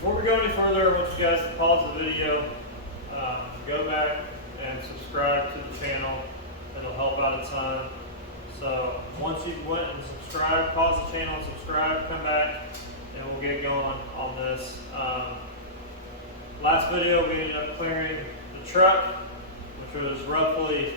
Before we go any further, I want you guys to pause the video, go back and subscribe to the channel. It'll help out a ton. So once you went and subscribed, pause the channel and subscribe, come back, and we'll get going on this. Last video, we ended up clearing the truck, which was roughly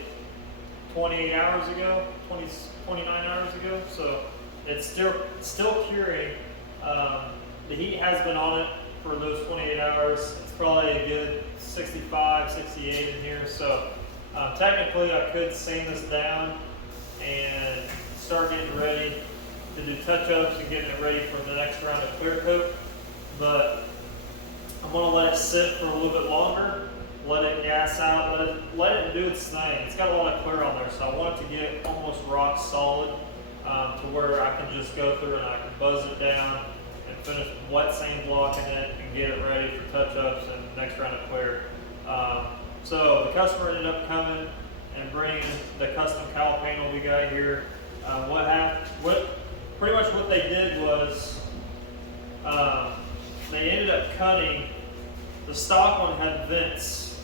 28 hours ago, 29 hours ago. So it's still curing. The heat has been on it for those 28 hours. It's probably a good 65, 68 in here. So technically I could sand this down and start getting ready to do touch-ups and getting it ready for the next round of clear coat. But I'm gonna let it sit for a little bit longer, let it gas out, let it do its thing. It's got a lot of clear on there, so I want it to get almost rock solid to where I can just go through and I can buzz it down and finish wet sand blocking it and get it ready for touch-ups and the next round of clear. So the customer ended up coming and bringing the custom cowl panel we got here. Pretty much what they did was they ended up cutting, the stock one had vents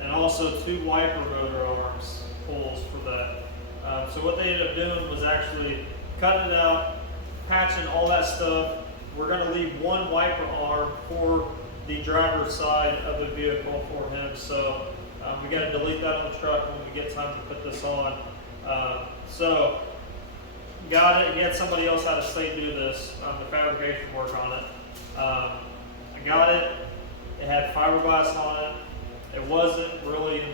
and also 2 wiper motor arms pulls for that. So what they ended up doing was actually cutting it out, patching all that stuff. We're going to leave 1 wiper arm for the driver's side of the vehicle for him. So we got to delete that on the truck when we get time to put this on. So got it. He had somebody else out of state do this, the fabrication work on it. I got it. It had fiberglass on it. It wasn't really in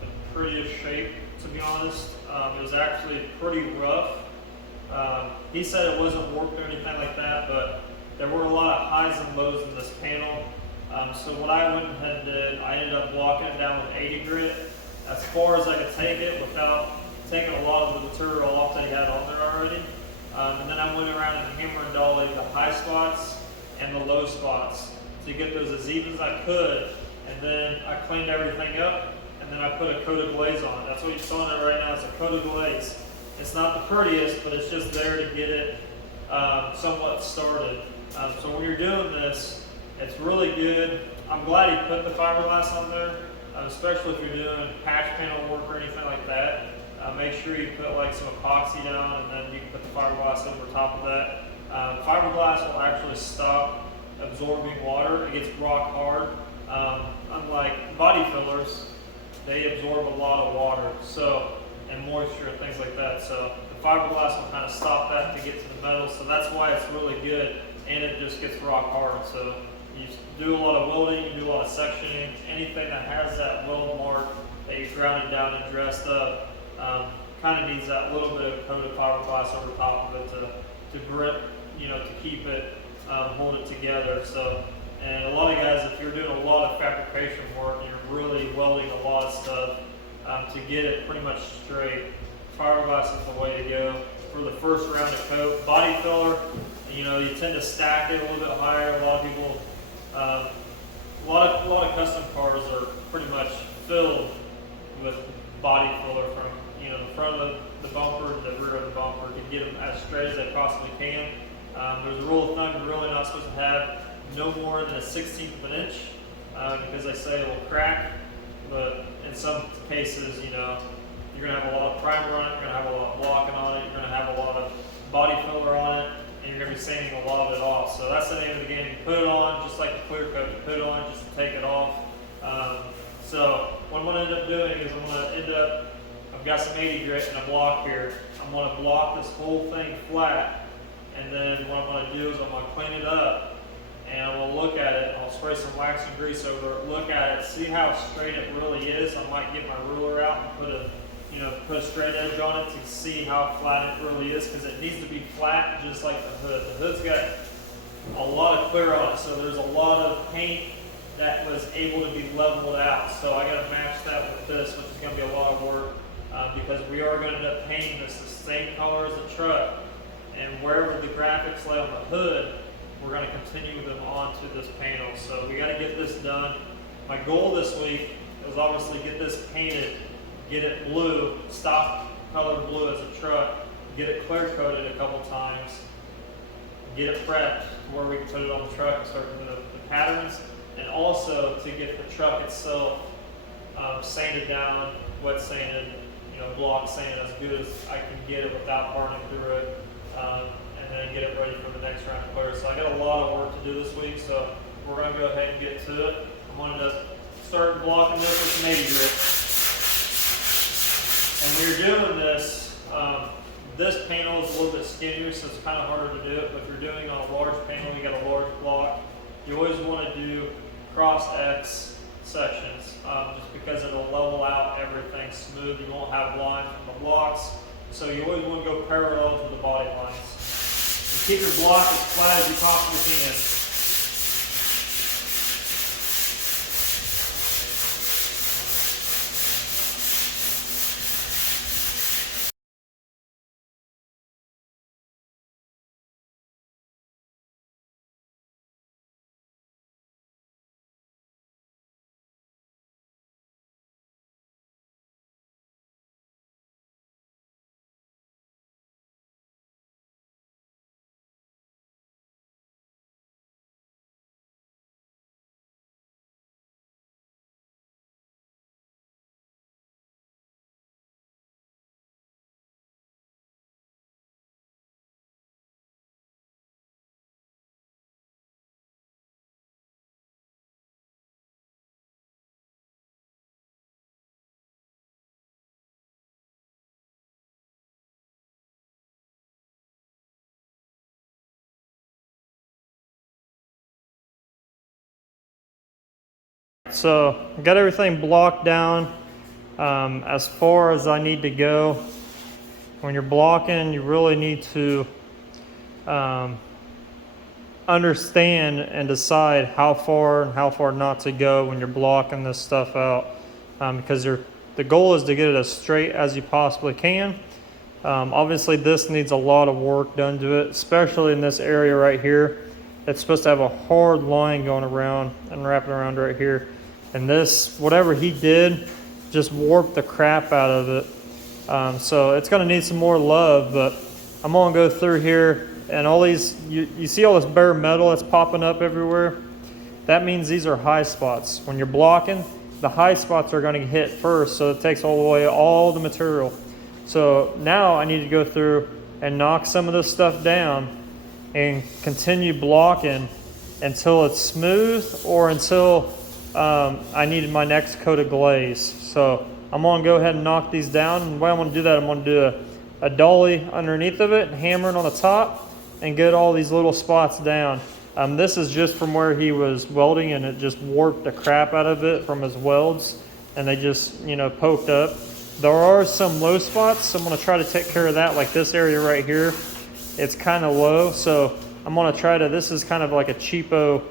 the prettiest shape, to be honest. It was actually pretty rough. He said it wasn't warped or anything like that, but there were a lot of highs and lows in this panel. So what I went ahead and did, I ended up blocking it down with 80 grit as far as I could take it without taking a lot of the material off that he had on there already. And then I went around and hammer and dolly the high spots and the low spots to get those as even as I could. And then I cleaned everything up, and then I put a coat of glaze on it. That's what you saw in it right now, is a coat of glaze. It's not the prettiest, but it's just there to get it somewhat started. So when you're doing this, it's really good. I'm glad he put the fiberglass on there, especially if you're doing patch panel work or anything like that. Make sure you put like some epoxy down, and then you can put the fiberglass over top of that. Fiberglass will actually stop absorbing water. It gets rock hard. Unlike body fillers, they absorb a lot of water, and moisture and things like that. So the fiberglass will kind of stop that to get to the metal. So that's why it's really good, and it just gets rock hard. So you do a lot of welding, you do a lot of sectioning. Anything that has that weld mark that you grounded down and dressed up kind of needs that little bit of coat of fiberglass over top of it to grip, to keep it, hold it together. So, and a lot of guys, if you're doing a lot of fabrication work and you're really welding a lot of stuff to get it pretty much straight, fiberglass is the way to go for the first round of coat. Body filler, you tend to stack it a little bit higher. A lot of people, a lot of custom cars are pretty much filled with body filler from the front of the bumper to the rear of the bumper to get them as straight as they possibly can. There's a rule of thumb you're really not supposed to have no more than a 1/16 of an inch because they say it will crack. But in some cases, you're going to have a lot of primer on it, you're going to have a lot of blocking on it, you're going to have a lot of body filler on it, and you're going to be sanding a lot of it off. So that's the name of the game. You put it on just like the clear coat. You put it on just to take it off. So what I'm going to end up doing is I've got some 80 grit and a block here. I'm going to block this whole thing flat, and then what I'm going to do is I'm going to clean it up, and I'm going to look at it. I'll spray some wax and grease over it, look at it, see how straight it really is. I might get my ruler out and put a straight edge on it to see how flat it really is, because it needs to be flat just like the hood. The hood's got a lot of clear on it, so there's a lot of paint that was able to be leveled out. So I got to match that with this, which is going to be a lot of work because we are going to end up painting this the same color as the truck, and wherever the graphics lay on the hood, we're going to continue them onto this panel. So we got to get this done. My goal this week is obviously get this painted, get it blue, stock color blue as a truck, get it clear coated a couple times, get it prepped where we can put it on the truck and start doing the patterns, and also to get the truck itself sanded down, wet sanded, block sanded as good as I can get it without burning through it, and then get it ready for the next round of clear. So I got a lot of work to do this week, so we're going to go ahead and get to it. I wanted to start blocking this with some 80 grit. And when you're doing this, this panel is a little bit skinnier, so it's kind of harder to do it. But if you're doing on a large panel, you got a large block, you always want to do cross X sections, just because it'll level out everything smooth. You won't have lines from the blocks, so you always want to go parallel to the body lines. And keep your block as flat as you possibly can. So got everything blocked down as far as I need to go. When you're blocking, you really need to understand and decide how far and how far not to go when you're blocking this stuff out, because the goal is to get it as straight as you possibly can. Obviously this needs a lot of work done to it, especially in this area right here. It's supposed to have a hard line going around and wrapping around right here. And this, whatever he did, just warped the crap out of it. So it's gonna need some more love, but I'm gonna go through here and all these, you see all this bare metal that's popping up everywhere? That means these are high spots. When you're blocking, the high spots are gonna hit first, so it takes away all the material. So now I need to go through and knock some of this stuff down and continue blocking until it's smooth or until I needed my next coat of glaze. So I'm gonna go ahead and knock these down. And the way I'm gonna do that, I'm gonna do a dolly underneath of it, hammering on the top, and get all these little spots down. This is just from where he was welding, and it just warped the crap out of it from his welds, and they just, poked up. There are some low spots, so I'm gonna try to take care of that, like this area right here. It's kind of low, so I'm gonna try to, this is kind of like a cheapo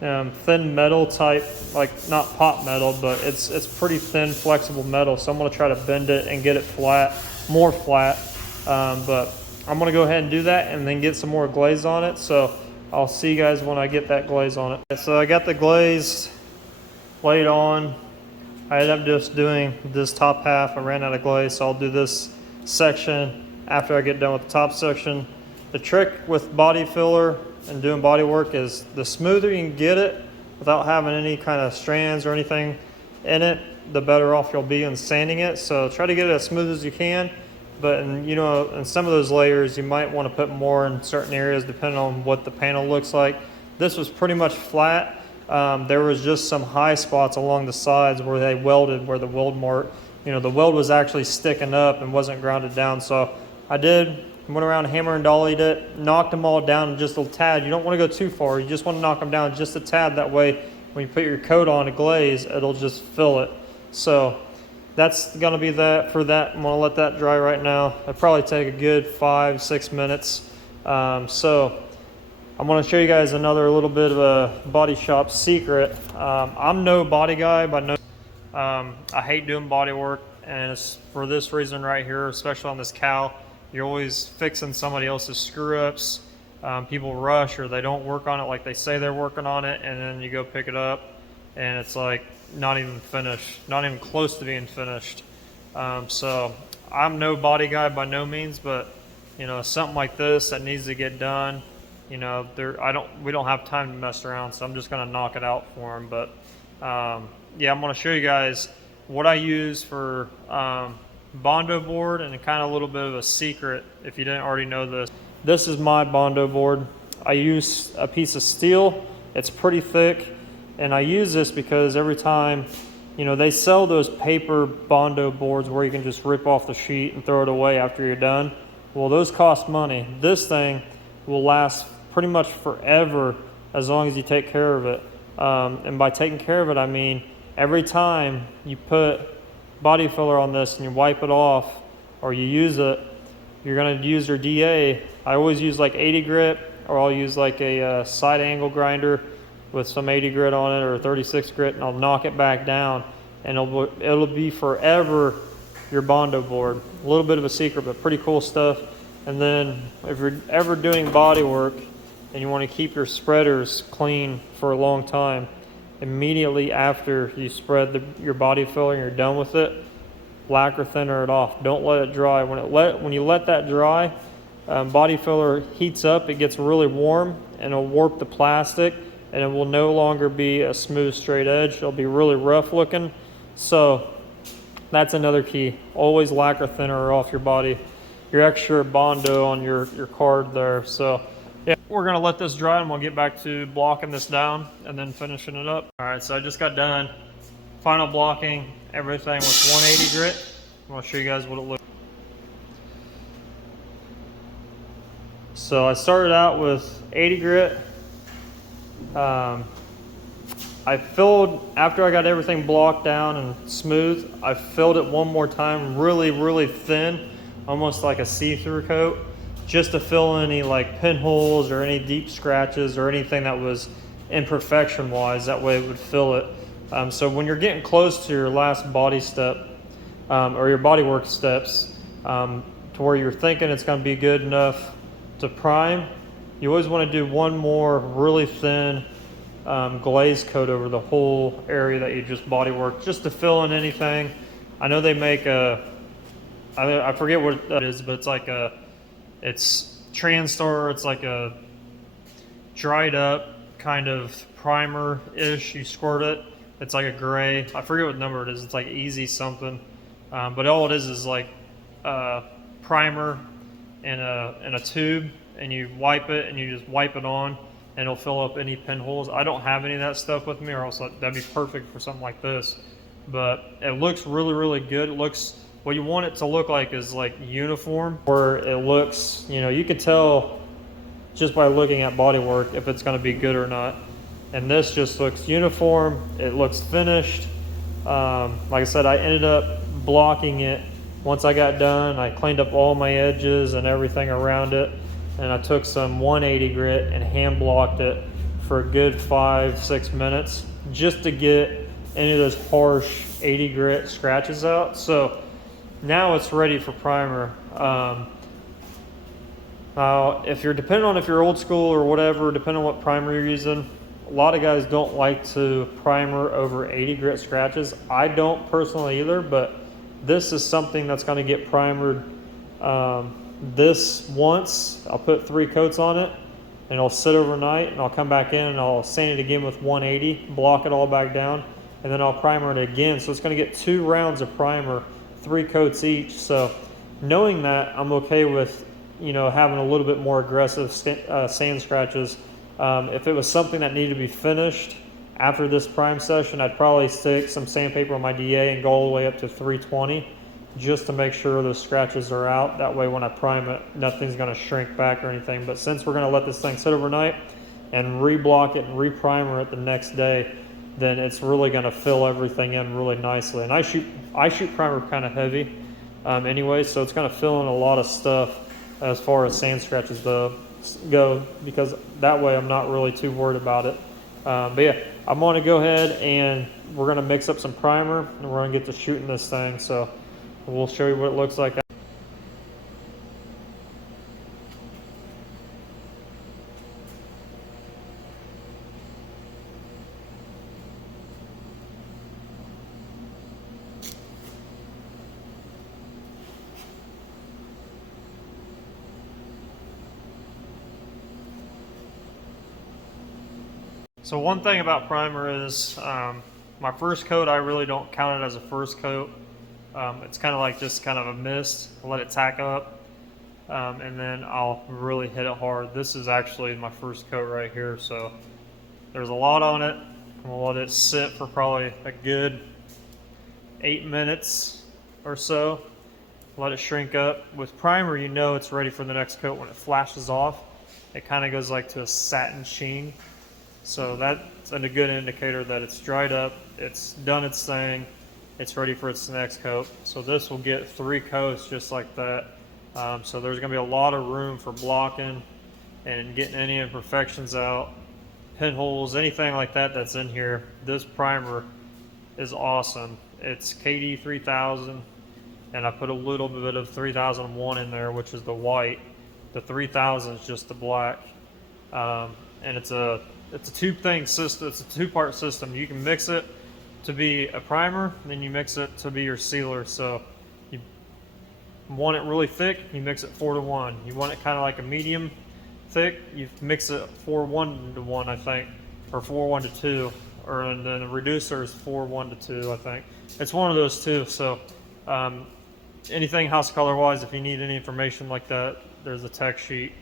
thin metal type, like not pot metal, but it's pretty thin, flexible metal. So I'm gonna try to bend it and get it flat, more flat. But I'm gonna go ahead and do that and then get some more glaze on it. So I'll see you guys when I get that glaze on it. So I got the glaze laid on. I ended up just doing this top half. I ran out of glaze, so I'll do this section after I get done with the top section. The trick with body filler and doing body work is the smoother you can get it without having any kind of strands or anything in it, the better off you'll be in sanding it. So try to get it as smooth as you can, but in some of those layers you might want to put more in certain areas depending on what the panel looks like. This was pretty much flat. There was just some high spots along the sides where they welded, where the weld mark, the weld was actually sticking up and wasn't grounded down. So I went around, hammer and dollied it, knocked them all down just a tad. You don't want to go too far. You just want to knock them down just a tad. That way, when you put your coat on a glaze, it'll just fill it. So that's going to be that for that. I'm going to let that dry right now. It'll probably take a good 5-6 minutes. So I'm going to show you guys another little bit of a body shop secret. I'm no body guy, but I hate doing body work, and it's for this reason right here, especially on this cowl. You're always fixing somebody else's screw-ups. People rush or they don't work on it like they say they're working on it, and then you go pick it up and it's like not even finished, not even close to being finished. So I'm no body guy by no means, but something like this that needs to get done, You know, we don't have time to mess around, so I'm just gonna knock it out for them. But yeah, I'm gonna show you guys what I use for Bondo board, and kind of a little bit of a secret if you didn't already know this. This is my Bondo board. I use a piece of steel. It's pretty thick, and I use this because every time, you know, they sell those paper Bondo boards where you can just rip off the sheet and throw it away after you're done. Well, those cost money. This thing will last pretty much forever as long as you take care of it. And by taking care of it, I mean every time you put body filler on this and you wipe it off or you use it, you're gonna use your DA. I always use like 80 grit, or I'll use like a side angle grinder with some 80 grit on it or 36 grit, and I'll knock it back down, and it'll be forever your Bondo board. A little bit of a secret, but pretty cool stuff. And then if you're ever doing body work and you want to keep your spreaders clean for a long time, immediately after you spread your body filler and you're done with it, lacquer thinner it off. Don't let it dry. When you let that dry, body filler heats up, it gets really warm, and it'll warp the plastic, and it will no longer be a smooth straight edge. It'll be really rough looking. So that's another key. Always lacquer thinner off your body, your extra Bondo on your card there. So yeah, we're gonna let this dry, and we'll get back to blocking this down and then finishing it up. All right, so I just got done final blocking everything with 180 grit. I'm gonna show you guys what it looks like. So I started out with 80 grit. I filled, after I got everything blocked down and smooth, I filled it one more time really, really thin, almost like a see-through coat, just to fill any like pinholes or any deep scratches or anything that was imperfection wise. That way it would fill it. So when you're getting close to your last body step or your body work steps, to where you're thinking it's going to be good enough to prime, you always want to do one more really thin glaze coat over the whole area that you just body worked, just to fill in anything. I know they make I forget what that is, but it's Transtar. It's like a dried up kind of primer-ish. You squirt it. It's like a gray. I forget what number it is. It's like Easy something. But all it is like primer in a tube, and you wipe it, and you just wipe it on, and it'll fill up any pinholes. I don't have any of that stuff with me, or else that'd be perfect for something like this. But it looks really, really good. It looks, what you want it to look like is like uniform, where it looks, you know, you can tell just by looking at body work if it's going to be good or not. And this just looks uniform. It looks finished. Like I said, I ended up blocking it. Once I got done, I cleaned up all my edges and everything around it, and I took some 180 grit and hand blocked it for a good 5-6 minutes just to get any of those harsh 80 grit scratches out. So now it's ready for primer. Now, if you're old school or whatever, depending on what primer you're using, a lot of guys don't like to primer over 80 grit scratches. I don't personally either, but this is something that's going to get primered. This once, I'll put 3 coats on it, and it'll sit overnight, and I'll come back in and I'll sand it again with 180, block it all back down, and then I'll primer it again. So it's going to get 2 rounds of primer, 3 coats each. So knowing that, I'm okay with, you know, having a little bit more aggressive sand scratches. If it was something that needed to be finished after this prime session, I'd probably stick some sandpaper on my DA and go all the way up to 320 just to make sure those scratches are out. That way when I prime it, nothing's going to shrink back or anything. But since we're going to let this thing sit overnight and reblock it and reprimer it the next day, then it's really going to fill everything in really nicely. And I shoot primer kind of heavy anyway, so it's going to fill in a lot of stuff as far as sand scratches go, because that way I'm not really too worried about it. But yeah, I'm going to go ahead and we're going to mix up some primer, and we're going to get to shooting this thing. So we'll show you what it looks like. So one thing about primer is my first coat, I really don't count it as a first coat. It's kind of like just kind of a mist. I'll let it tack up, and then I'll really hit it hard. This is actually my first coat right here, so there's a lot on it. I'm gonna let it sit for probably a good 8 minutes or so. Let it shrink up. With primer, you know it's ready for the next coat when it flashes off. It kind of goes like to a satin sheen. So that's a good indicator that it's dried up, it's done its thing, it's ready for its next coat. So this will get 3 coats just like that. So there's going to be a lot of room for blocking and getting any imperfections out, pinholes, anything like that that's in here. This primer is awesome. It's KD 3000, and I put a little bit of 3001 in there, which is the white. The 3000 is just the black, and it's a two-thing system. It's a 2-part system. You can mix it to be a primer, and then you mix it to be your sealer. So you want it really thick, you mix it 4-to-1. You want it kind of like a medium thick, you mix it 4-1-to-1, I think, or 4-1-to-2, and then the reducer is 4-1-to-2, I think. It's one of those two. So anything house color wise, if you need any information like that, there's a tech sheet.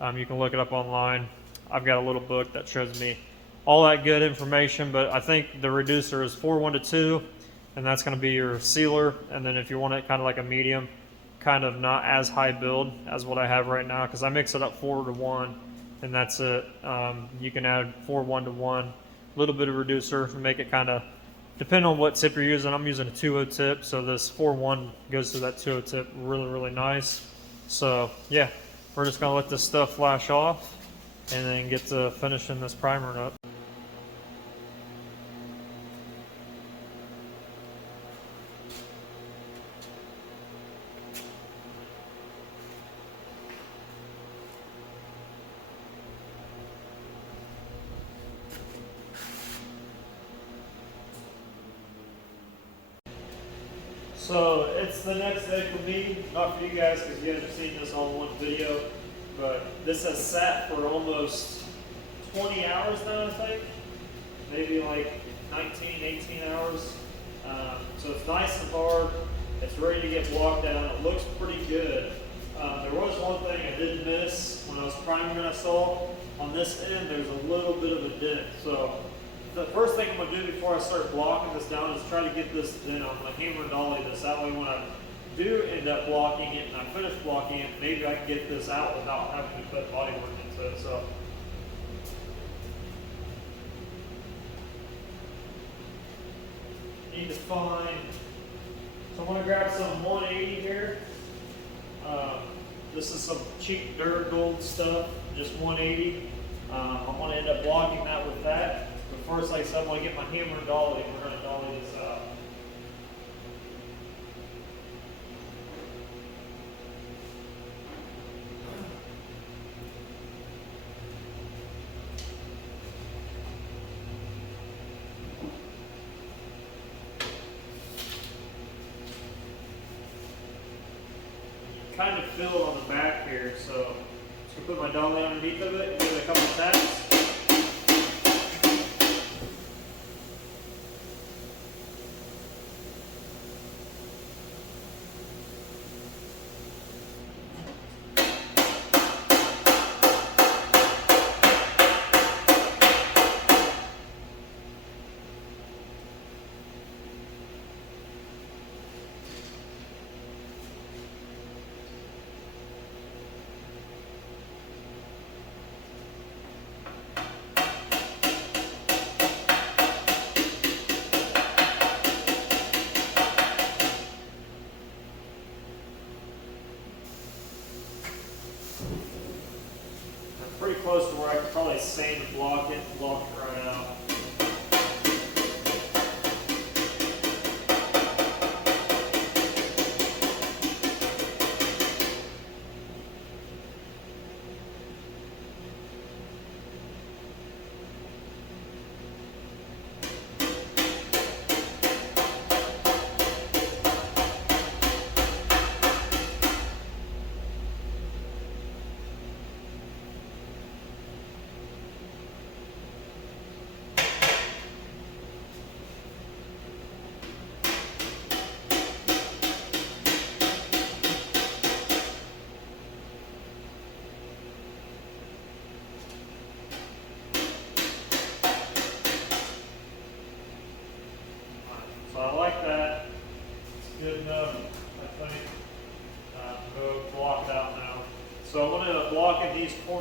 You can look it up online. I've got a little book that shows me all that good information, but I think the reducer is 4-1-to-2, and that's going to be your sealer. And then if you want it kind of like a medium, kind of not as high build as what I have right now, because I mix it up 4-to-1, and that's it. You can add 4-1-to-1, a little bit of reducer to make it kind of, depending on what tip you're using. I'm using a 2-0 tip, so this 4-1 goes to that 2-0 tip really, really nice. So yeah, we're just going to let this stuff flash off and then get to finishing this primer up. So it's the next day for me, not for you guys because you guys have seen this all in one video, but this has sat for almost 20 hours now, I think. Maybe like 19, 18 hours. So it's nice and hard. It's ready to get blocked down. It looks pretty good. There was one thing I did miss when I was priming. I saw on this end there's a little bit of a dent. So the first thing I'm going to do before I start blocking this down is try to get this dent. I'm going to hammer and dolly this. That way when I do end up blocking it and I finish blocking it, maybe I can get this out without having to put body work into it. So need to find, so I'm going to grab some 180 here. This is some cheap dirt gold stuff, just 180. I'm going to end up blocking that with that. But first, like I said, I'm going to get my hammer and dolly, and we're going to dolly this out. Kind of feel it on the back here, so I'm just going to put my dolly underneath of it and give it a couple taps. Pretty close to where I could probably sand and block it right out.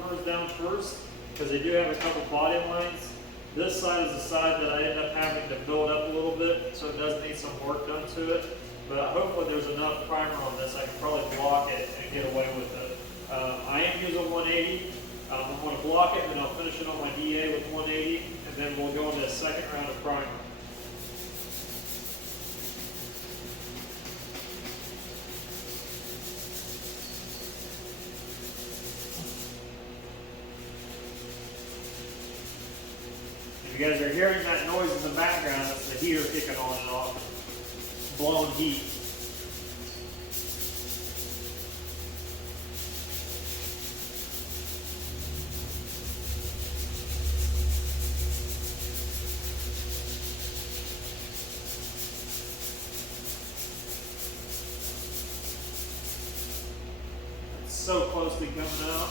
corners down first, because they do have a couple body lines. This side is the side that I end up having to build up a little bit, so it does need some work done to it. But hopefully there's enough primer on this, I can probably block it and get away with it. I am using 180. I'm going to block it, and then I'll finish it on my DA with 180, and then we'll go into a second round of primer. If you guys are hearing that noise in the background, it's the heater kicking on and off, blowing heat. It's so closely coming out.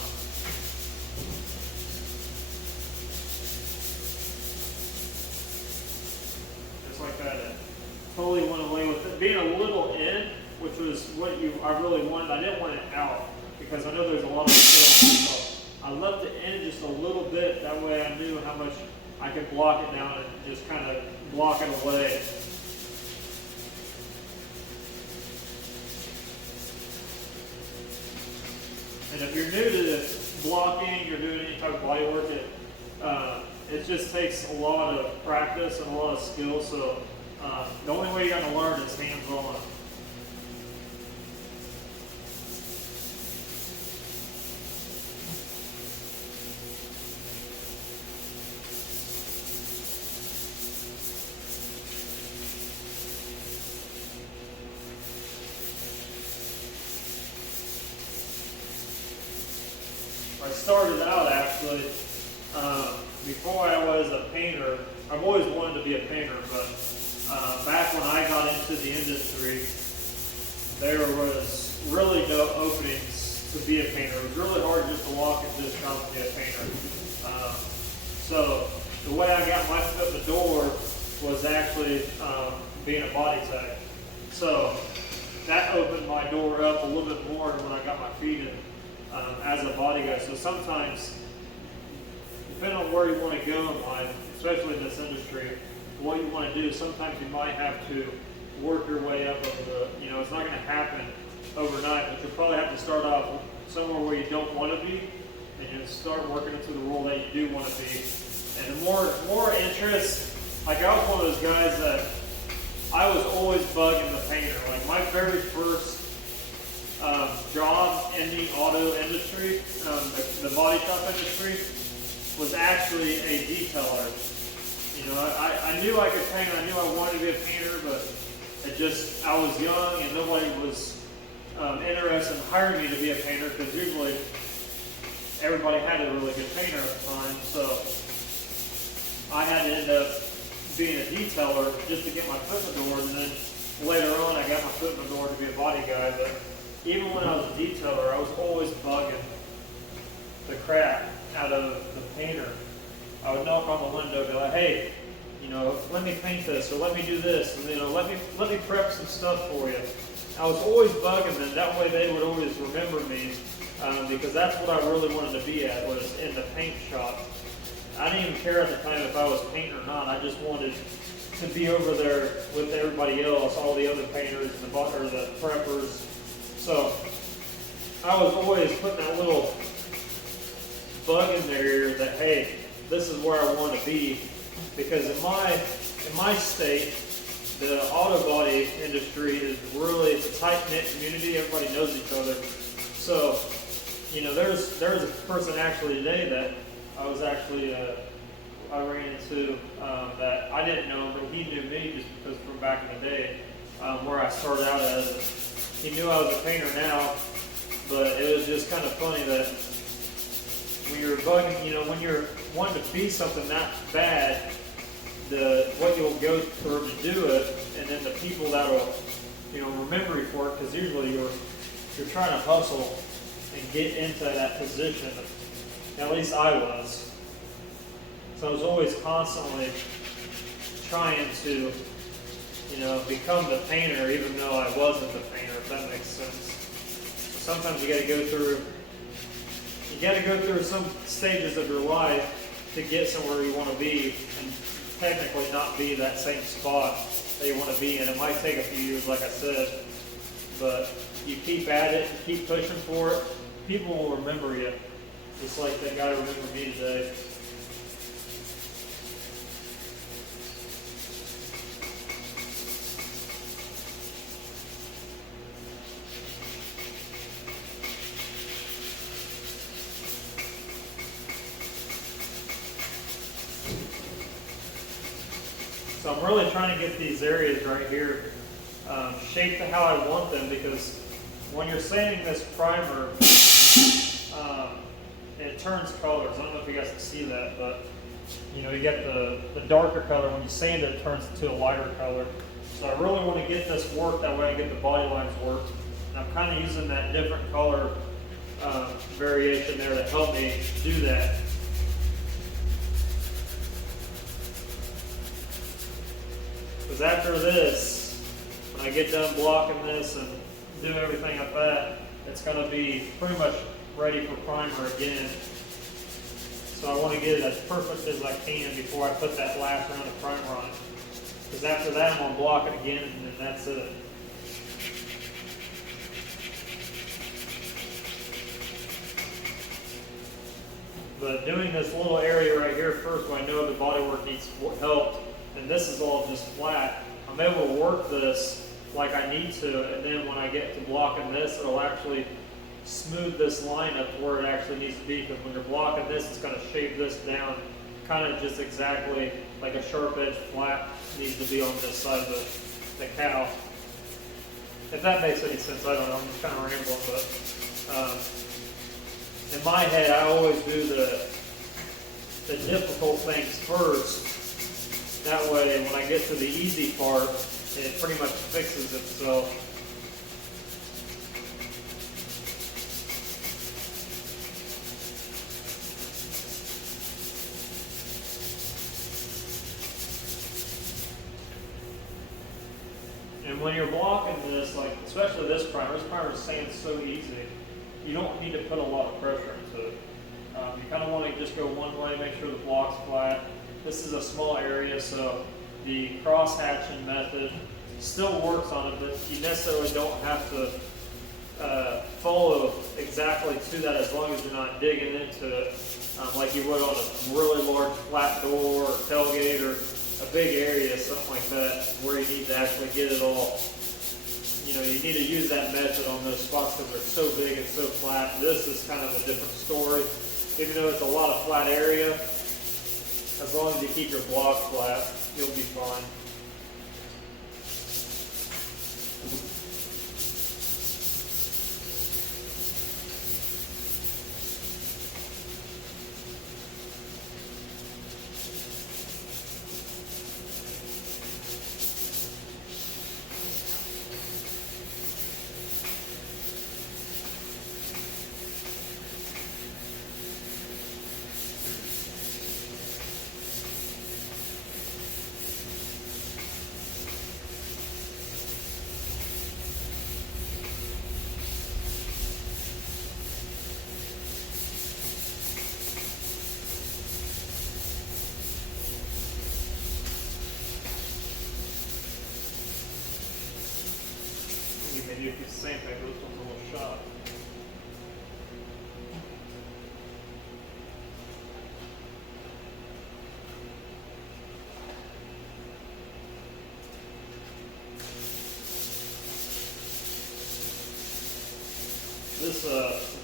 Like that, it totally went away with it being a little in, which was what I really wanted. I didn't want it out because I know there's a lot of film, so I left it in just a little bit. That way I knew how much I could block it down and just kind of block it away. And if you're new to this blocking, you're doing any type of body work, it just takes a lot of practice and a lot of skill, so the only way you're going to learn is hands-on. I started out actually, before I was a painter. I've always wanted to be a painter, but back when I got into the industry, there was really no openings to be a painter. It was really hard just to walk into this shop and be a painter. So the way I got my foot in the door was actually being a body tech. So that opened my door up a little bit more when I got my feet in as a body guy. So sometimes, depending on where you want to go in life, especially in this industry, what you want to do, sometimes you might have to work your way up over the, it's not going to happen overnight, but you'll probably have to start off somewhere where you don't want to be, and you start working into the role that you do want to be. And the more interest, like I was one of those guys that I was always bugging the painter. Like my very first job in the auto industry, the body shop industry, was actually a detailer. I knew I could paint, I knew I wanted to be a painter, but I was young and nobody was interested in hiring me to be a painter, because usually everybody had a really good painter at the time. So I had to end up being a detailer just to get my foot in the door, and then later on I got my foot in the door to be a body guy. But even when I was a detailer, I was always bugging the crap out of the painter. I would knock on the window and be like, hey, let me paint this, or let me do this, and let me prep some stuff for you. I was always bugging them. That way they would always remember me, because that's what I really wanted to be at, was in the paint shop. I didn't even care at the time if I was painting or not. I just wanted to be over there with everybody else, all the other painters, the preppers. So I was always putting that little bug in their ear that, hey, this is where I want to be, because in my state, the auto body industry is really, it's a tight-knit community. Everybody knows each other. So, there's a person actually today that I was actually I ran into that I didn't know, but he knew me just because from back in the day where I started out as. He knew I was a painter now, but it was just kind of funny that when you're bugging, when you're wanting to be something that bad, what you'll go through to do it, and then the people that'll remember you for it, because usually you're trying to hustle and get into that position. At least I was. So I was always constantly trying to become the painter, even though I wasn't the painter, if that makes sense. So sometimes you got to go through You got to go through some stages of your life to get somewhere you want to be, and technically not be that same spot that you want to be in. It might take a few years, like I said, but you keep at it, you keep pushing for it, people will remember you, just like that guy remembered me today. So I'm really trying to get these areas right here shaped to how I want them, because when you're sanding this primer, it turns colors. I don't know if you guys can see that, but you know, you get the darker color. When you sand it, it turns into a lighter color. So I really want to get this worked that way I get the body lines worked. And I'm kind of using that different color variation there to help me do that. Because after this, when I get done blocking this and do everything like that, it's going to be pretty much ready for primer again. So I want to get it as perfect as I can before I put that last round of primer on it. Because after that, I'm going to block it again, and then that's it. But doing this little area right here first, when I know the bodywork needs help, and this is all just flat, I'm able to work this like I need to, and then when I get to blocking this, it'll actually smooth this line up where it actually needs to be, because when you're blocking this, it's going to shape this down kind of just exactly like a sharp edge flat needs to be on this side of the cowl. If that makes any sense, I don't know, I'm just kind of rambling, but in my head, I always do the difficult things first. That way, when I get to the easy part, it pretty much fixes itself. And when you're blocking this, like especially this primer sands so easy, you don't need to put a lot of pressure into it. You kind of want to just go one way, make sure the block's flat. This is a small area, so the cross-hatching method still works on it, but you necessarily don't have to follow exactly to that, as long as you're not digging into it like you would on a really large flat door or tailgate or a big area, something like that, where you need to actually get it all. You know, you need to use that method on those spots because they're so big and so flat. This is kind of a different story. Even though it's a lot of flat area, as long as you keep your block flat, you'll be fine. Maybe if it's the same paper, this one's a little sharp. This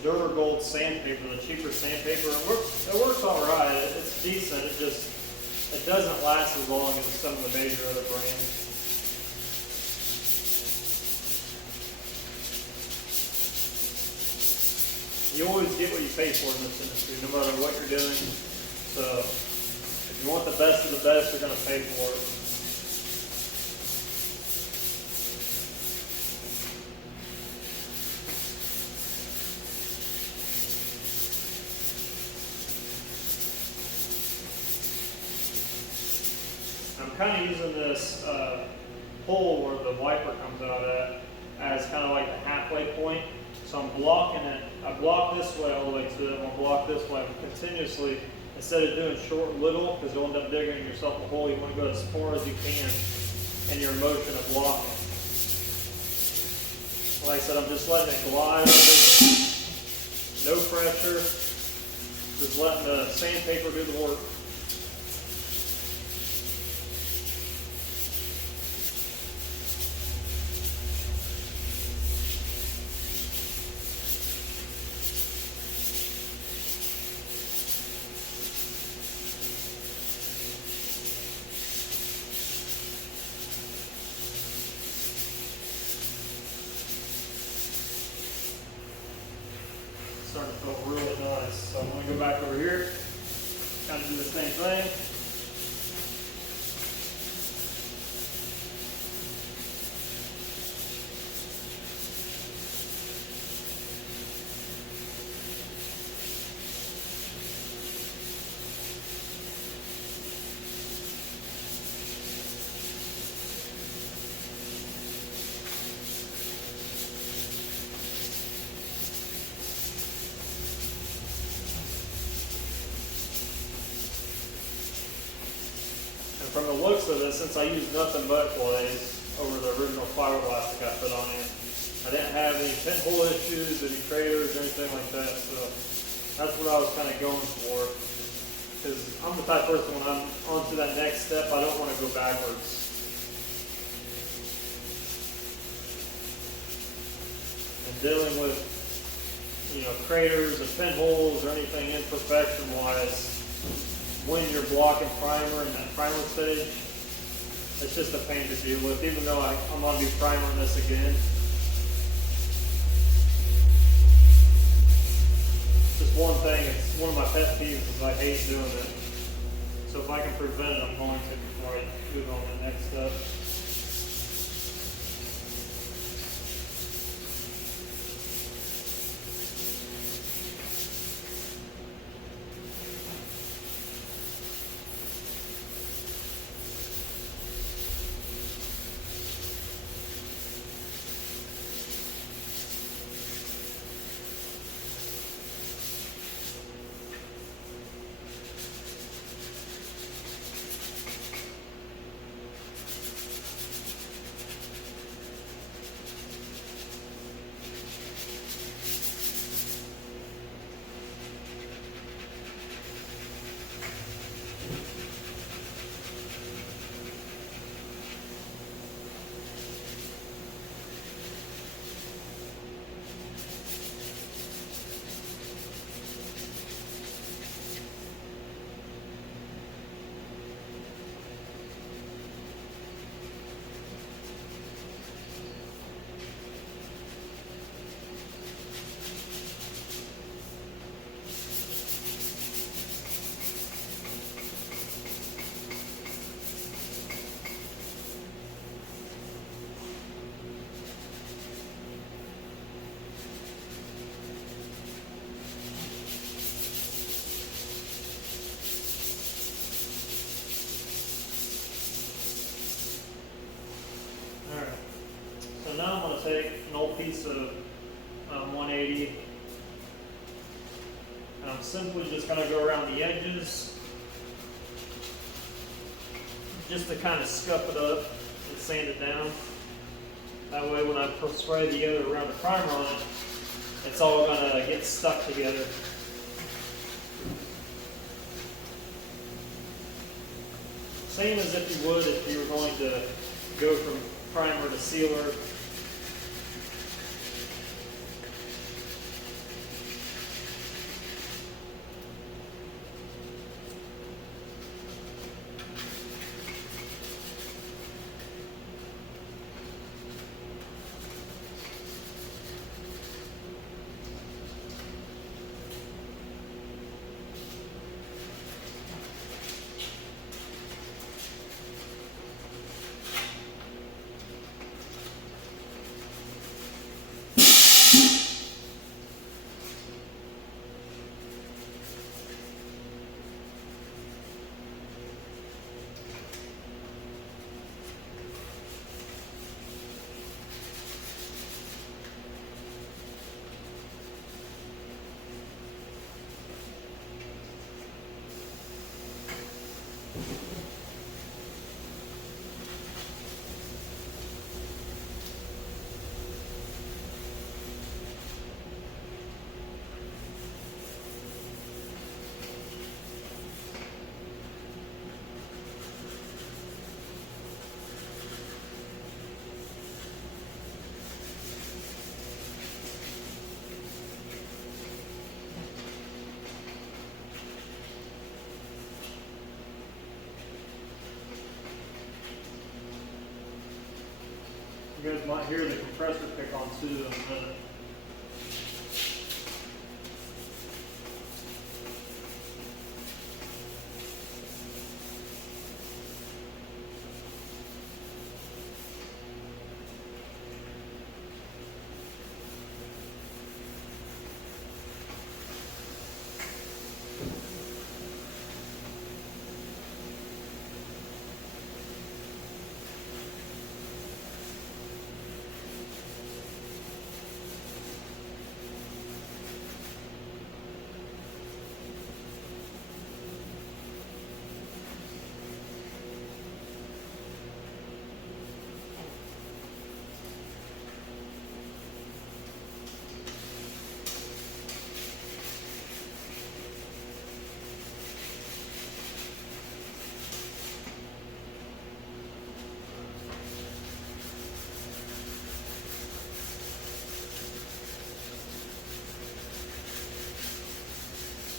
Duragold sandpaper, the cheaper sandpaper, it works all right. It's decent. It doesn't last as long as some of the major other brands. You always get what you pay for in this industry, no matter what you're doing. So if you want the best of the best, you're going to pay for it. I'm kind of using this hole where the wiper comes out at as kind of like the halfway point. So I'm blocking it. I block this way all the way to it. I'm going to block this way. I'm continuously, instead of doing short little, because you'll end up digging yourself a hole, you want to go as far as you can in your motion of blocking. Like I said, I'm just letting it glide over. No pressure. Just letting the sandpaper do the work. Starting to feel really nice. So I'm going to go back over here, kind of do the same thing. From the looks of it, since I used nothing but glaze over the original fiberglass that got put on it, I didn't have any pinhole issues, any craters, or anything like that. So that's what I was kind of going for. Because I'm the type of person, when I'm on to that next step, I don't want to go backwards. And dealing with, you know, craters or pinholes or anything imperfection-wise, when you're blocking primer in that primer stage, it's just a pain to deal with, even though I'm going to be primering this again. Just one thing, it's one of my pet peeves is I hate doing it. So if I can prevent it, I'm going to before I move on to the next step. So now I'm going to take an old piece of 180, and I'm simply just going to go around the edges just to kind of scuff it up and sand it down. That way when I spray the other around the primer on it, it's all going to get stuck together. Same as if you would if you were going to go from primer to sealer. You guys might hear the compressor kick on too in a minute.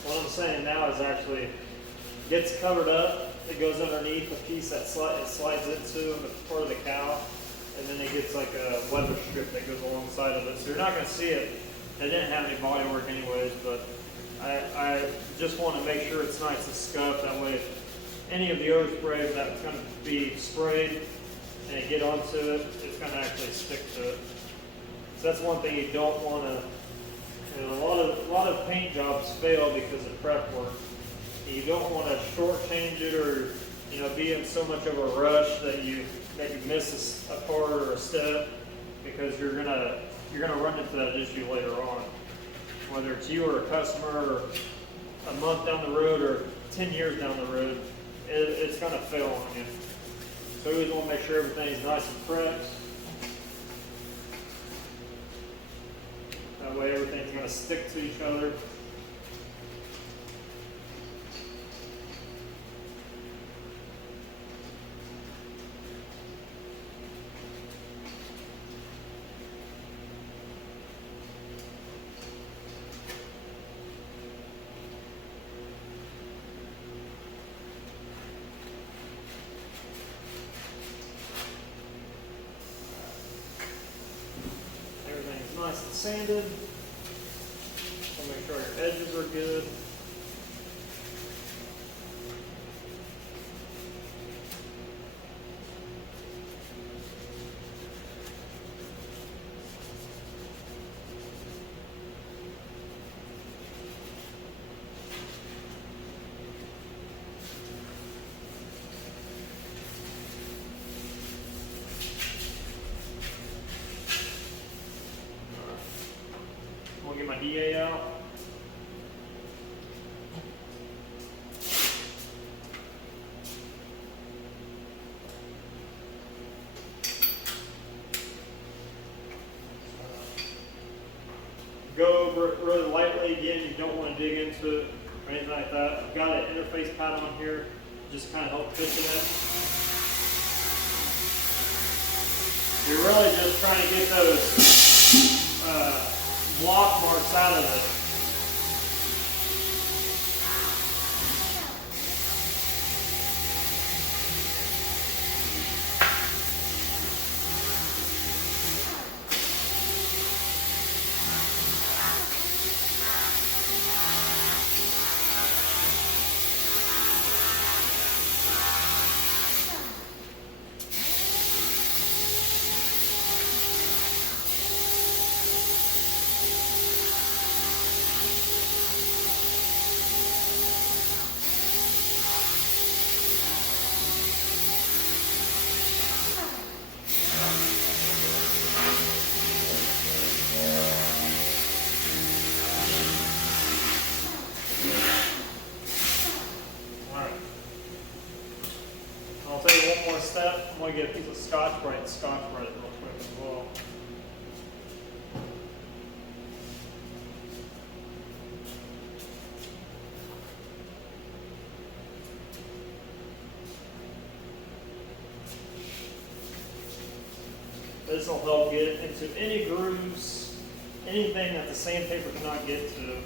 What I'm saying now is actually gets covered up. It goes underneath a piece that it slides into the part of the cowl, and then it gets like a weather strip that goes alongside of it. So you're not going to see it. It didn't have any body work anyways, but I just want to make sure it's nice and scuffed. That way, any of the overspray that's going to be sprayed and it get onto it, it's going to actually stick to it. So that's one thing you don't want to. And a lot of paint jobs fail because of prep work. You don't want to shortchange it, or be in so much of a rush that you miss a part or a step, because you're gonna run into that issue later on. Whether it's you or a customer, or a month down the road, or 10 years down the road, it's gonna fail on you. So we always want to make sure everything's nice and prepped. That way everything's going to stick to each other. Everything's nice and sanded. So make sure your edges are good. I'm gonna get my DA out. Go over it really lightly. Again, you don't want to dig into it or anything like that. I've got an interface pad on here, just kind of help cushion it. You're really just trying to get those block marks out of it. I'll tell you one more step. I'm going to get a piece of Scotch-Brite and Scotch-Brite it real quick as well. This will help get into any grooves, anything that the sandpaper cannot get to.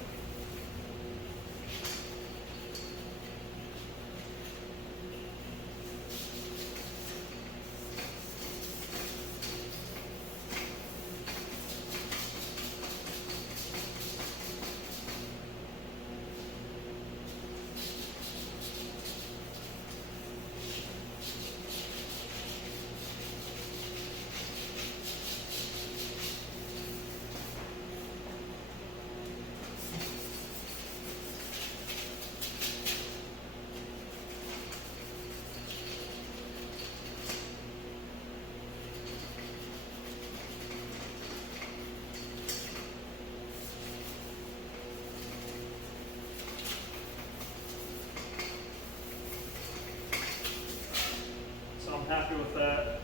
I'm happy with that.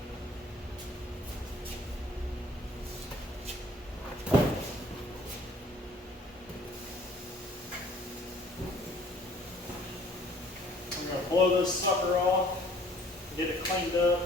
I'm going to blow this sucker off, get it cleaned up.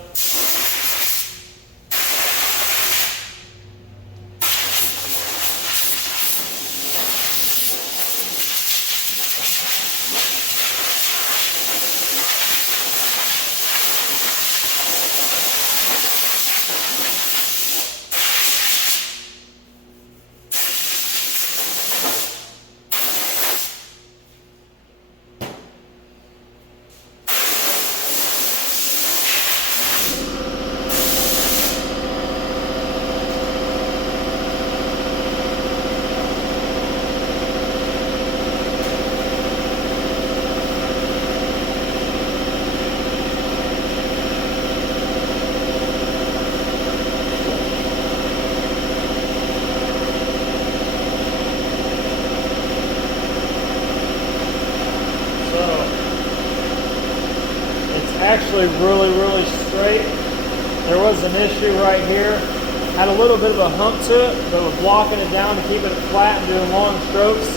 Actually really straight. There was an issue right here. Had a little bit of a hump to it, but we're blocking it down to keep it flat and doing long strokes.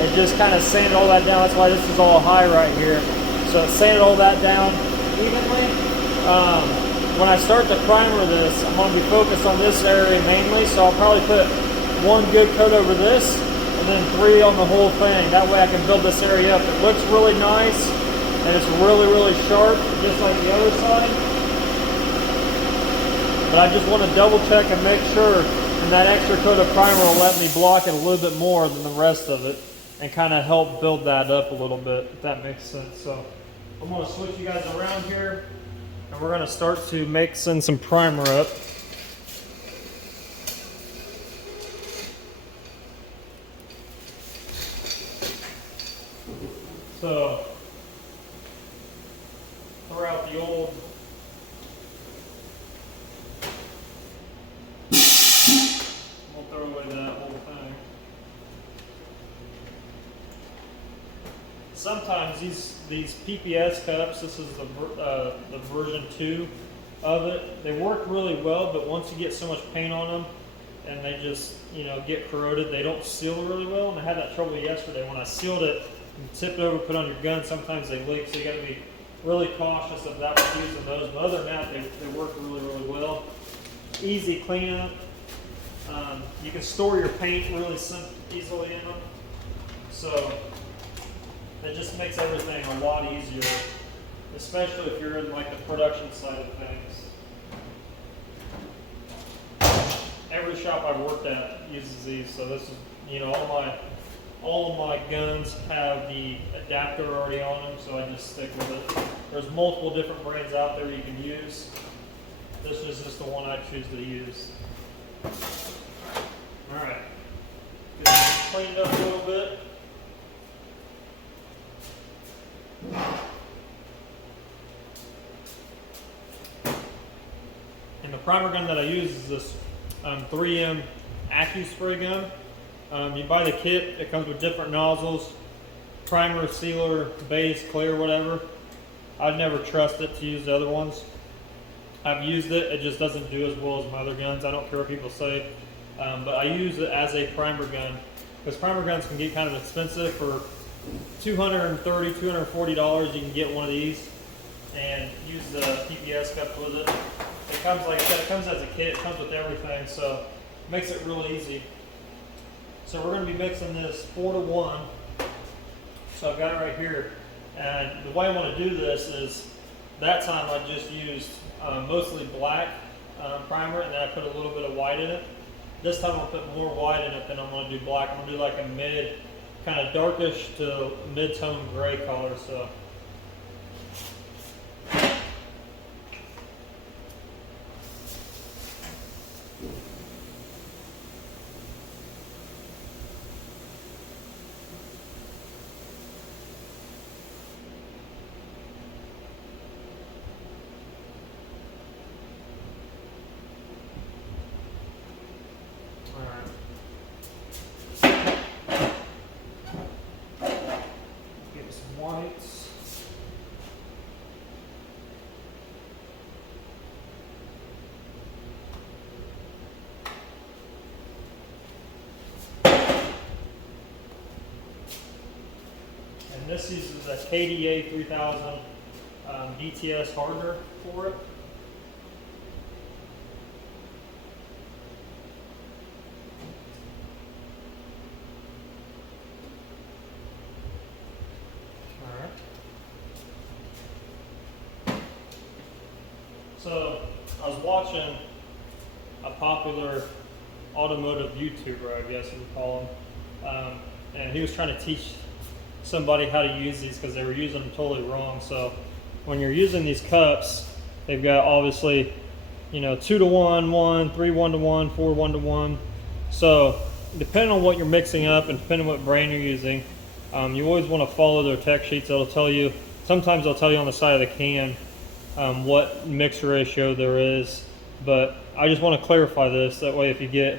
It just kind of sanded all that down. That's why this is all high right here. So it sanded all that down evenly. When I start to primer this, I'm going to be focused on this area mainly. So I'll probably put one good coat over this and then 3 on the whole thing. That way I can build this area up. It looks really nice. And it's really sharp, just like the other side. But I just want to double check and make sure, and that extra coat of primer will let me block it a little bit more than the rest of it, and kind of help build that up a little bit, if that makes sense. So I'm going to switch you guys around here, and we're going to start to mixing some primer up. So throw out the old we'll throw away that whole thing. Sometimes these PPS cups, this is the version 2 of it, they work really well, but once you get so much paint on them and they just, you know, get corroded, they don't seal really well. And I had that trouble yesterday when I sealed it and tipped it over, put on your gun, sometimes they leak, so you got to be really cautious of that with using those. But other than that, they work really well. Easy cleanup. You can store your paint really easily in them. So it just makes everything a lot easier, especially if you're in like the production side of things. Every shop I've worked at uses these, so this is, you know, all of my guns have the adapter already on them, so I just stick with it. There's multiple different brands out there you can use. This is just the one I choose to use. Alright, get this cleaned up a little bit. And the primer gun that I use is this 3M AccuSpray gun. You buy the kit, it comes with different nozzles, primer, sealer, base, clear, whatever. I'd never trust it to use the other ones. I've used it, it just doesn't do as well as my other guns. I don't care what people say, but I use it as a primer gun, because primer guns can get kind of expensive. For $230, $240 you can get one of these and use the PPS cup with it. It comes, like I said, it comes as a kit, it comes with everything, so it makes it really easy. So we're going to be mixing this 4-to-1. So I've got it right here. And the way I want to do this is, that time I just used mostly black primer, and then I put a little bit of white in it. This time I'll put more white in it than I'm going to do black. I'm going to do like a mid, kind of darkish to mid-tone gray color. So whites. And this uses a KDA 3000 DTS hardener for it. So I was watching a popular automotive YouTuber, I guess you would call him, and he was trying to teach somebody how to use these because they were using them totally wrong. So when you're using these cups, they've got obviously, you know, 2 to 1, 1, 3 1 to 1, 4 1 to 1. So depending on what you're mixing up and depending on what brand you're using, you always want to follow their tech sheets. It'll tell you, sometimes they'll tell you on the side of the can what mix ratio there is, but I just want to clarify this. That way if you get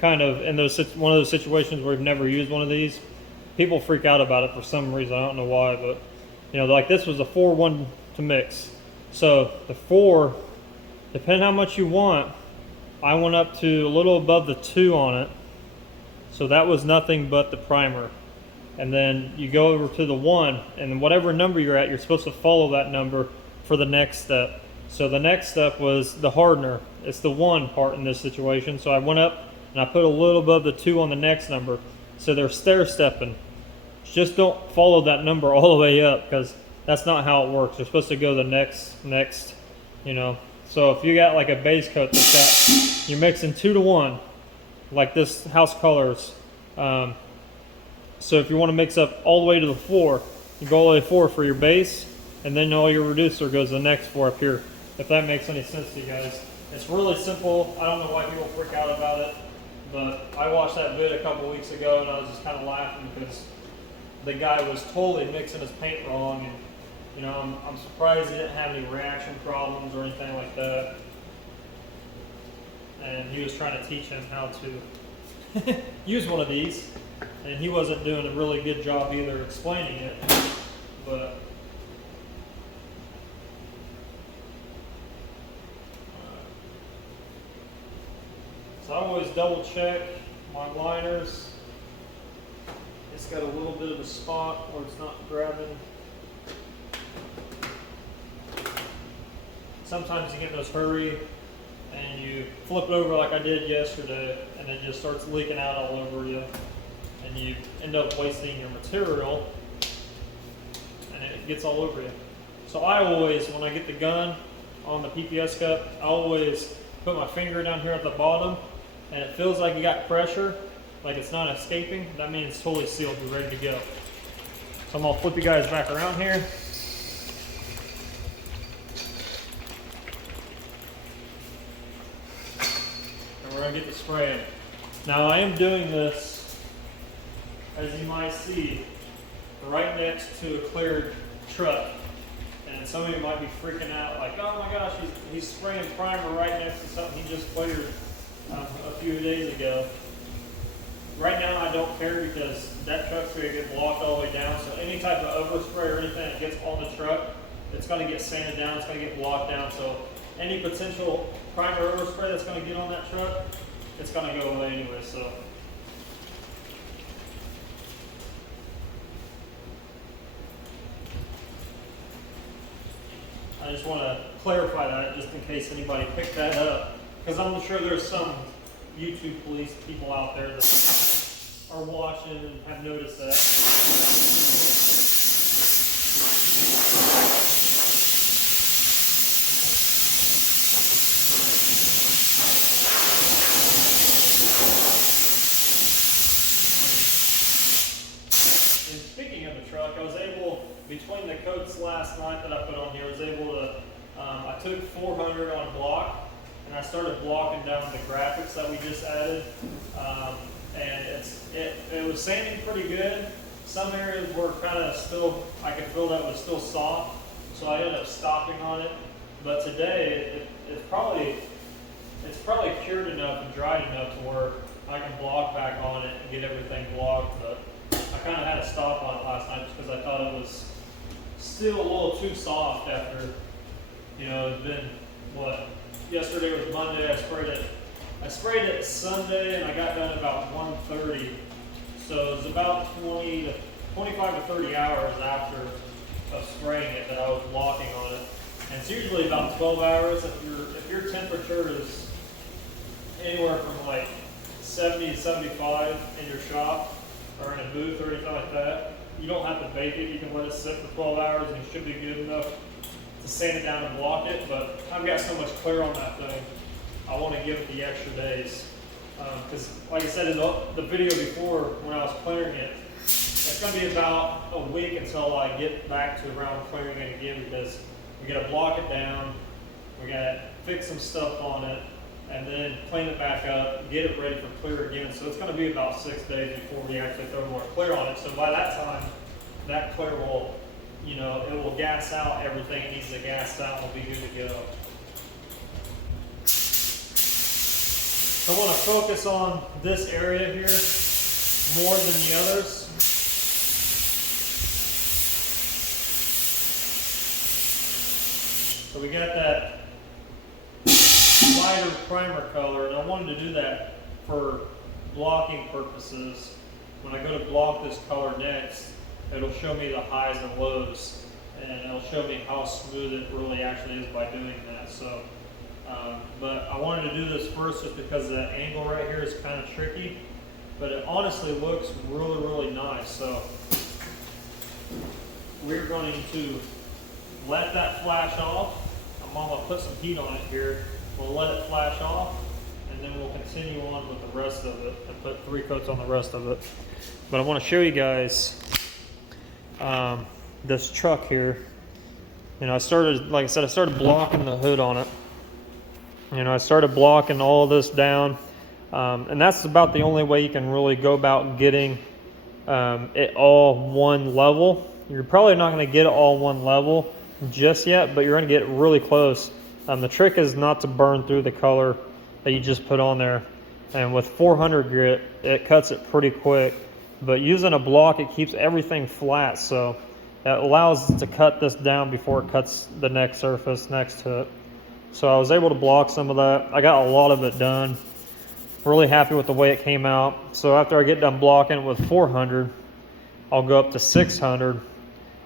kind of in one of those situations where you've never used one of these, people freak out about it for some reason. I don't know why, but you know, like this was a 4-1 to mix. So the 4, depending how much you want, I went up to a little above the 2 on it. So that was nothing but the primer. And then you go over to the 1, and whatever number you're at, you're supposed to follow that number for the next step. So the next step was the hardener. It's the 1 part in this situation. So I went up and I put a little above the 2 on the next number. So they're stair stepping. Just don't follow that number all the way up, because that's not how it works. You're supposed to go the next, you know. So if you got like a base coat that's got, you're mixing 2 to 1, like this House Colors. So if you want to mix up all the way to the 4, you go all the way to 4 for your base, and then all your reducer goes the next 4 up here, if that makes any sense to you guys. It's really simple. I don't know why people freak out about it, but I watched that vid a couple weeks ago and I was just kind of laughing because the guy was totally mixing his paint wrong, and you know, I'm surprised he didn't have any reaction problems or anything like that. And he was trying to teach him how to use one of these, and he wasn't doing a really good job either explaining it, but so I always double check my liners. It's got a little bit of a spot where it's not grabbing. Sometimes you get in those hurry and you flip it over like I did yesterday, and it just starts leaking out all over you, and you end up wasting your material and it gets all over you. So I always, when I get the gun on the PPS cup, I always put my finger down here at the bottom, and it feels like you got pressure, like it's not escaping. That means it's totally sealed, you're ready to go. So I'm gonna flip you guys back around here. And we're gonna get the spraying. Now I am doing this, as you might see, right next to a cleared truck. And some of you might be freaking out like, oh my gosh, he's spraying primer right next to something he just cleared a few days ago. Right now I don't care because that truck's going to get blocked all the way down. So any type of overspray or anything that gets on the truck, it's going to get sanded down, it's going to get blocked down. So any potential primer overspray that's going to get on that truck, it's going to go away anyway. So I just want to clarify that just in case anybody picked that up, because I'm sure there's some YouTube police people out there that are watching and have noticed that. And speaking of the truck, I was able, between the coats last night that I put on here, I was able to, I took 400 on block, and I started blocking down the graphics that we just added, and it was sanding pretty good. Some areas were kind of still, I could feel that it was still soft, so I ended up stopping on it. But today it's probably cured enough and dried enough to where I can block back on it and get everything blocked. But I kind of had to stop on it last night just because I thought it was still a little too soft after, you know, it's been what? Yesterday was Monday. I sprayed it Sunday, and I got done about 1:30. So it was about 20 to 25 to 30 hours after of spraying it that I was blocking on it. And it's usually about 12 hours. If your temperature is anywhere from like 70 to 75 in your shop or in a booth or anything like that, you don't have to bake it. You can let it sit for 12 hours and it should be good enough to sand it down and block it. But I've got so much clear on that thing, I want to give it the extra days. Because like I said in the video before when I was clearing it, it's going to be about a week until I get back to around clearing it again, because we got to block it down, we got to fix some stuff on it, and then clean it back up, get it ready for clear again. So it's going to be about 6 days before we actually throw more clear on it. So by that time, that clear will, you know, it will gas out everything it needs to gas out and will be good to go. So I want to focus on this area here more than the others. So we got that lighter primer color, and I wanted to do that for blocking purposes. When I go to block this color next, it'll show me the highs and lows, and it'll show me how smooth it really actually is by doing that. So, but I wanted to do this first just because that angle right here is kind of tricky, but it honestly looks really, really nice. So we're going to let that flash off. I'm going to put some heat on it here. We'll let it flash off, and then we'll continue on with the rest of it and put 3 coats on the rest of it. But I want to show you guys this truck here. You know, I started, like I said, I started blocking the hood on it. You know, I started blocking all this down, and that's about the only way you can really go about getting it all one level. You're probably not going to get it all one level just yet, but you're going to get really close. The trick is not to burn through the color that you just put on there, and with 400 grit it cuts it pretty quick, but using a block it keeps everything flat, so it allows it to cut this down before it cuts the next surface next to it. So I was able to block some of that. I got a lot of it done. Really happy with the way it came out. So after I get done blocking it with 400, I'll go up to 600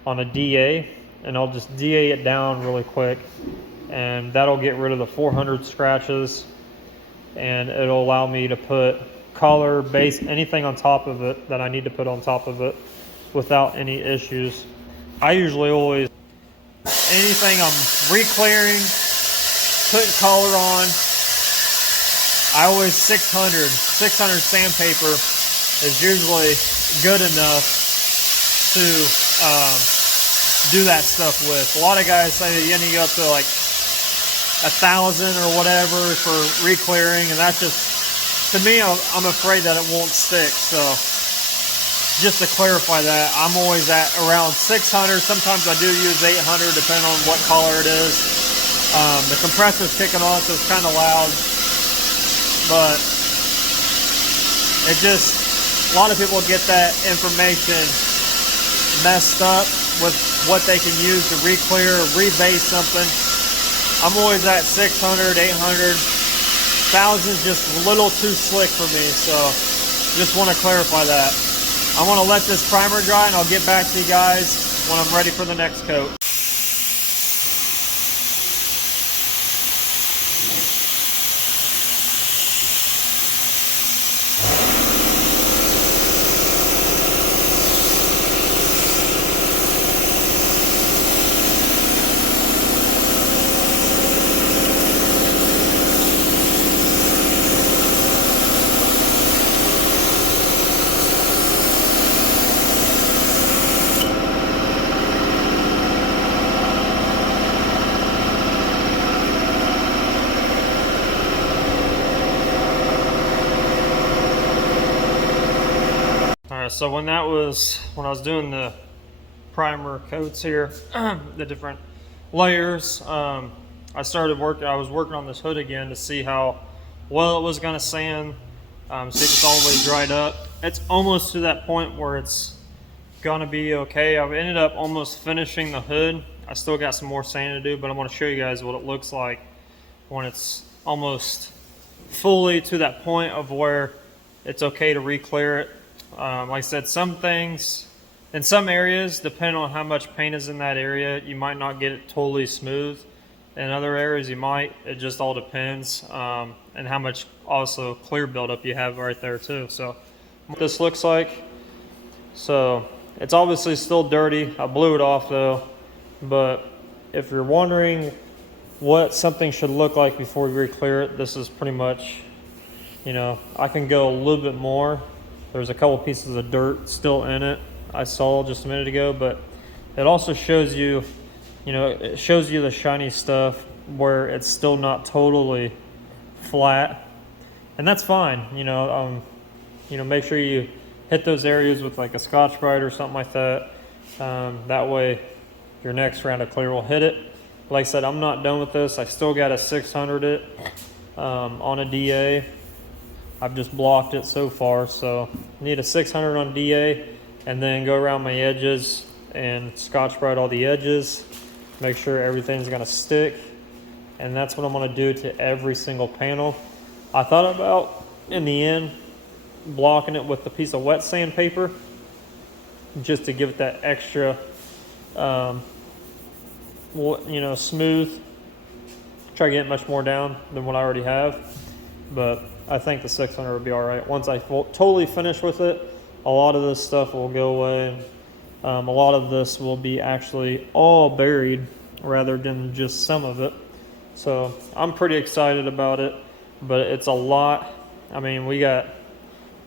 on a DA, and I'll just DA it down really quick, and that'll get rid of the 400 scratches, and it'll allow me to put color, base, anything on top of it that I need to put on top of it without any issues. I usually always, anything I'm re-clearing, putting color on, I always 600 sandpaper is usually good enough to do that stuff with. A lot of guys say that you need to go up to like 1,000 or whatever for re-clearing, and that's just, to me, I'm afraid that it won't stick. So just to clarify that, I'm always at around 600. Sometimes I do use 800 depending on what color it is. The compressor's kicking on, so it's kind of loud, but it just, a lot of people get that information messed up with what they can use to re-clear, rebase something. I'm always at 600, 800. 1,000's just a little too slick for me, so just want to clarify that. I want to let this primer dry, and I'll get back to you guys when I'm ready for the next coat. So when I was doing the primer coats here, the different layers, I was working on this hood again to see how well it was going to sand, see if it's all the way dried up. It's almost to that point where it's going to be okay. I've ended up almost finishing the hood. I still got some more sand to do, but I want to show you guys what it looks like when it's almost fully to that point of where it's okay to re-clear it. Like I said, some things In some areas, depending on how much paint is in that area, you might not get it totally smooth. In other areas, you might. It just all depends, and how much also clear buildup you have right there too. So what this looks like. So it's obviously still dirty. I blew it off though. But if you're wondering what something should look like before you re-clear it, this is pretty much, you know, I can go a little bit more. There's a couple pieces of dirt still in it I saw just a minute ago, but it also shows you, you know, it shows you the shiny stuff where it's still not totally flat, and that's fine. You know, make sure you hit those areas with like a Scotch-Brite or something like that. That way, your next round of clear will hit it. Like I said, I'm not done with this. I still got a 600 it on a DA. I've just blocked it so far, so I need a 600 on DA, and then go around my edges and Scotch-Brite all the edges, make sure everything's gonna stick, and that's what I'm gonna do to every single panel. I thought about, in the end, blocking it with a piece of wet sandpaper, just to give it that extra, smooth. Try to get much more down than what I already have, but I think the 600 will be all right. Once I totally finish with it, a lot of this stuff will go away. A lot of this will be actually all buried rather than just some of it. So I'm pretty excited about it, but it's a lot. I mean, we got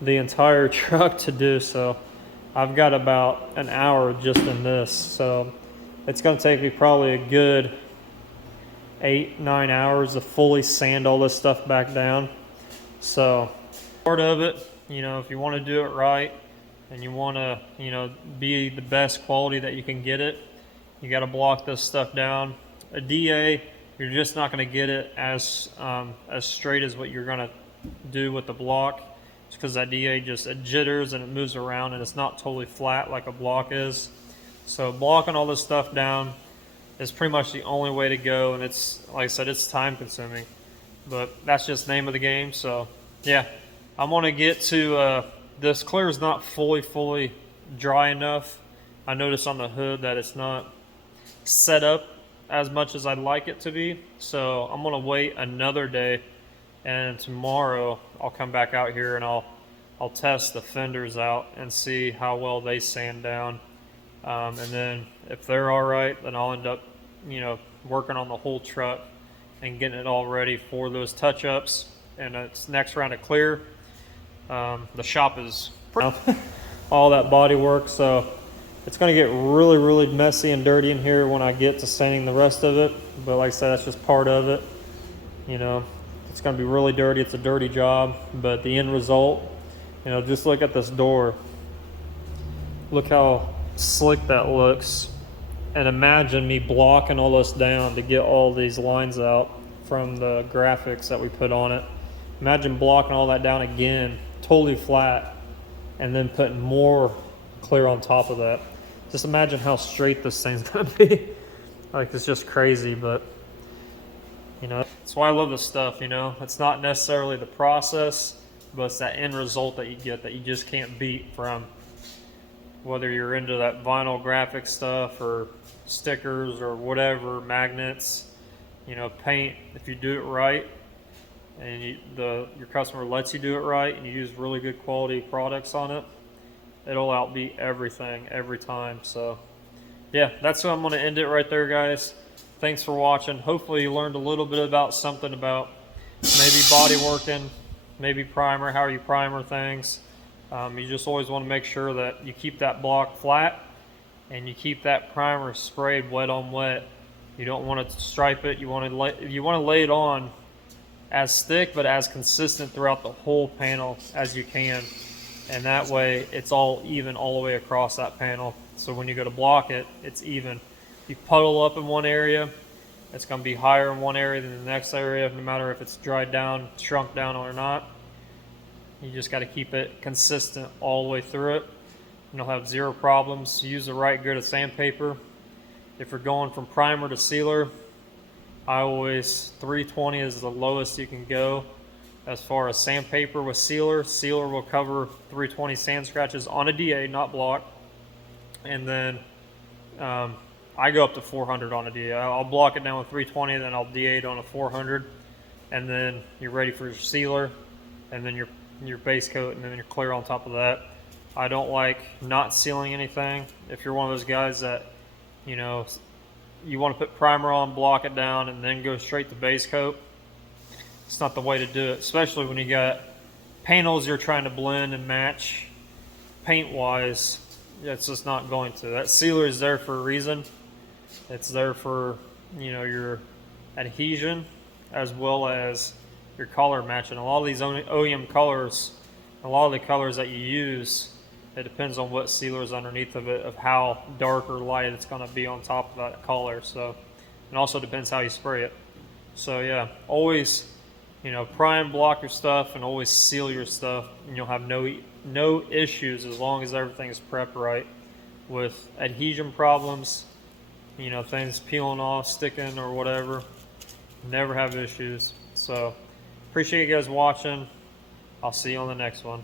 the entire truck to do, so I've got about an hour just in this. So it's gonna take me probably a good 8-9 hours to fully sand all this stuff back down. So part of it, you know, if you want to do it right and you want to, you know, be the best quality that you can get it, you got to block this stuff down. A DA, you're just not going to get it as straight as what you're going to do with the block, because that DA just, it jitters and it moves around and it's not totally flat like a block is. So blocking all this stuff down is pretty much the only way to go, and it's, like I said, it's time consuming, but that's just the name of the game. So yeah, I'm gonna get to this clear is not fully dry enough. I noticed on the hood that it's not set up as much as I'd like it to be, so I'm gonna wait another day, and tomorrow I'll come back out here and I'll test the fenders out and see how well they sand down, and then if they're all right, then I'll end up, you know, working on the whole truck and getting it all ready for those touch-ups. And it's next round of clear. The shop is all that body work, so it's going to get really messy and dirty in here when I get to sanding the rest of it. But like I said, that's just part of it. You know, it's going to be really dirty. It's a dirty job, but the end result, you know, just look at this door. Look how slick that looks. And imagine me blocking all this down to get all these lines out from the graphics that we put on it. Imagine blocking all that down again, totally flat, and then putting more clear on top of that. Just imagine how straight this thing's gonna be. Like, it's just crazy, but you know, that's why I love this stuff, you know. It's not necessarily the process, but it's that end result that you get that you just can't beat, from whether you're into that vinyl graphic stuff or stickers or whatever, magnets, you know, paint. If you do it right and your customer lets you do it right and you use really good quality products on it, it'll outbeat everything every time. So yeah, that's how I'm going to end it right there, guys. Thanks for watching. Hopefully you learned a little bit about something about maybe body working, maybe primer, how you primer things. You just always want to make sure that you keep that block flat and you keep that primer sprayed wet on wet. You don't want to stripe it. You want to lay it on as thick but as consistent throughout the whole panel as you can, and that way it's all even all the way across that panel. So when you go to block it, it's even. If you puddle up in one area, it's going to be higher in one area than the next area, no matter if it's dried down, shrunk down or not. You just got to keep it consistent all the way through it, and you'll have zero problems. Use the right grit of sandpaper. If you're going from primer to sealer, I always, 320 is the lowest you can go as far as sandpaper with sealer. Sealer will cover 320 sand scratches on a DA, not block. And then I go up to 400 on a D8. I'll block it down with 320, then I'll D8 on a 400, and then you're ready for your sealer, and then your base coat, and then your clear on top of that. I don't like not sealing anything. If you're one of those guys that, you know, you want to put primer on, block it down, and then go straight to base coat, it's not the way to do it, especially when you got panels you're trying to blend and match paint-wise. It's just not going to. That sealer is there for a reason. It's there for, you know, your adhesion as well as your color matching. A lot of these OEM colors, a lot of the colors that you use, it depends on what sealer is underneath of it, of how dark or light it's going to be on top of that color. So, it also depends how you spray it. So yeah, always, you know, prime, block your stuff, and always seal your stuff, and you'll have no issues as long as everything is prepped right. With adhesion problems, you know, things peeling off, sticking, or whatever, never have issues. So appreciate you guys watching. I'll see you on the next one.